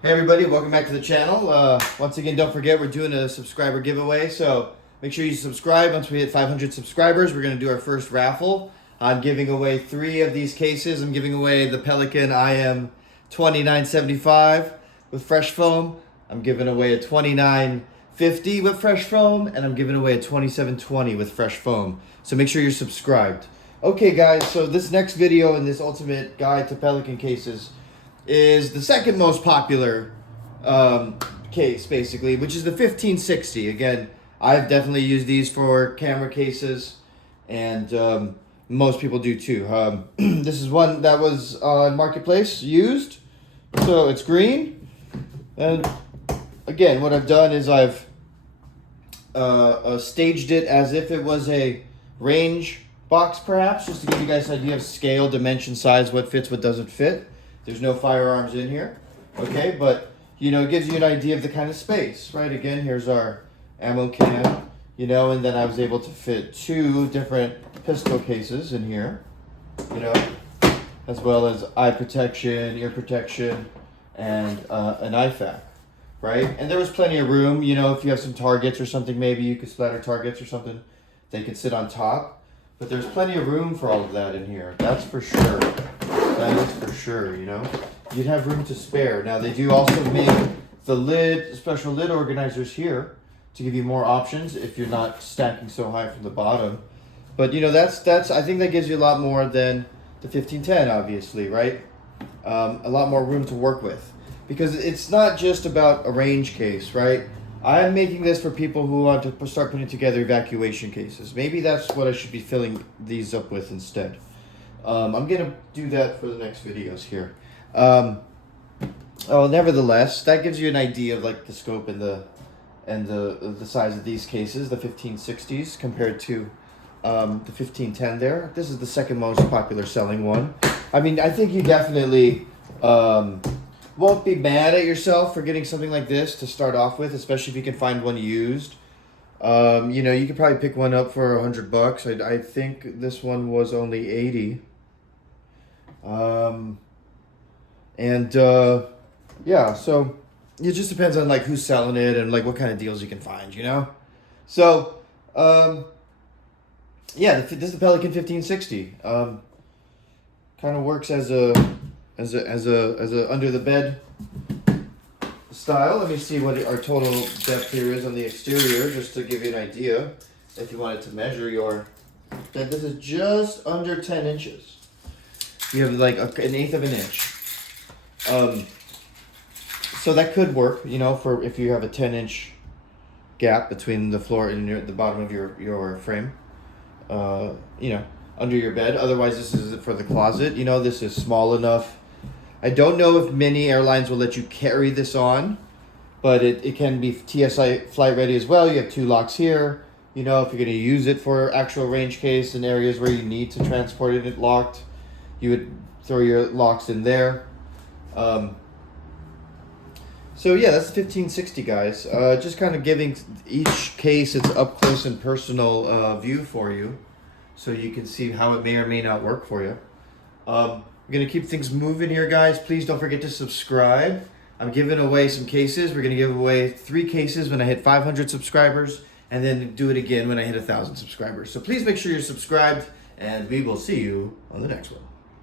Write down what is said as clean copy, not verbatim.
Hey everybody, welcome back to the channel. Once again, don't forget we're doing a subscriber giveaway, so make sure you subscribe. Once we hit 500 subscribers, we're going to do our first raffle. I'm giving away 3 of these cases. I'm giving away the Pelican IM 2975 with fresh foam. I'm giving away a 2950 with fresh foam, and I'm giving away a 2720 with fresh foam. So make sure you're subscribed. Okay guys, so this next video in this ultimate guide to Pelican cases is the second most popular case, basically, which is the 1560. Again, I've definitely used these for camera cases, and most people do too. This is one that was on Marketplace used, so it's green. And again, what I've done is I've staged it as if it was a range box, perhaps, just to give you guys an idea of scale, dimension, size, what fits, what doesn't fit. There's no firearms in here, okay? But, you know, it gives you an idea of the kind of space, right? Again, here's our ammo can, you know, and then I was able to fit 2 different pistol cases in here, you know, as well as eye protection, ear protection, and an IFAK, right? And there was plenty of room, you know, if you have some targets or something, maybe you could splatter targets or something, they could sit on top. But there's plenty of room for all of that in here, that's for sure. That is for sure, you know. You'd have room to spare. Now, they do also make the lid, special lid organizers here to give you more options if you're not stacking so high from the bottom. But, you know, that's I think that gives you a lot more than the 1510, obviously, right? A lot more room to work with. Because it's not just about a range case, right? I'm making this for people who want to start putting together evacuation cases. Maybe that's what I should be filling these up with instead. I'm gonna do that for the next videos here. Nevertheless, that gives you an idea of like the scope and the size of these cases, the 1560s compared to the 1510 there. This is the second most popular selling one. I mean, I think you definitely won't be mad at yourself for getting something like this to start off with, especially if you can find one used. You know, you could probably pick one up for $100. I think this one was only 80. Yeah, so it just depends on like who's selling it and like what kind of deals you can find, you know. So yeah, this is the Pelican 1560. Kind of works as a under the bed style. Let me see what our total depth here is on the exterior, just to give you an idea. If you wanted to measure your, that this is just under 10 inches. You have like an 1/8 of an inch. So that could work, you know, for if you have a 10-inch gap between the floor and the bottom of your frame, you know, under your bed. Otherwise, this is for the closet. You know, this is small enough. I don't know if many airlines will let you carry this on, but it can be TSI flight ready as well. You have 2 locks here. You know, if you're going to use it for actual range case in areas where you need to transport it locked, you would throw your locks in there. So yeah, that's the 1560, guys. Just kind of giving each case its up close and personal view for you, so you can see how it may or may not work for you. We're gonna keep things moving here, guys. Please don't forget to subscribe. I'm giving away some cases. We're gonna give away 3 cases when I hit 500 subscribers, and then do it again when I hit 1,000 subscribers. So please make sure you're subscribed, and we will see you on the next one.